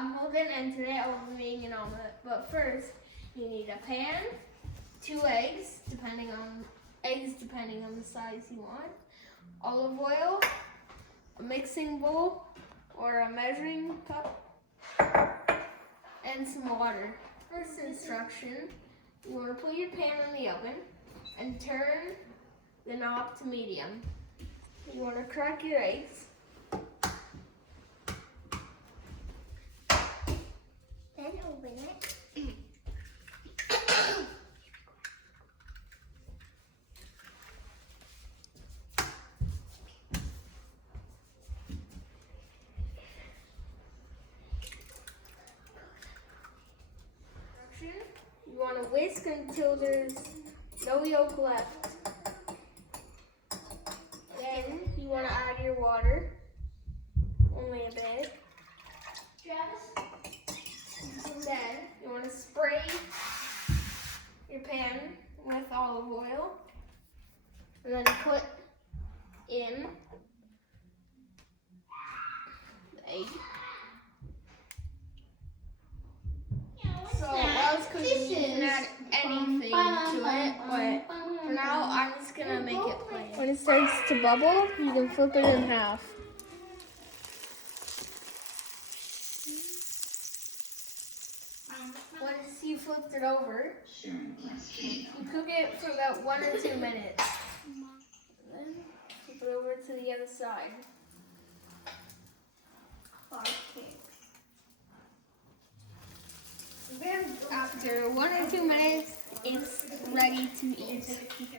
I'm Holden, and today I will be making an omelet. But first, you need a pan, 2 eggs, depending on the size you want, olive oil, a mixing bowl or a measuring cup, and some water. First instruction: you want to put your pan in the oven and turn the knob to medium. You want to crack your eggs. Then open it. You want to whisk until there's no yolk left. Then you want to add your water, only a bit. And then you want to spray your pan with olive oil, and then put in the egg. So while it's cooking, you can add anything to it, but for now I'm just gonna make it plain. When it starts to bubble, you can flip it in half. Once you flipped it over, you cook it for about 1 or 2 minutes. And then flip it over to the other side. After 1 or 2 minutes, it's ready to eat.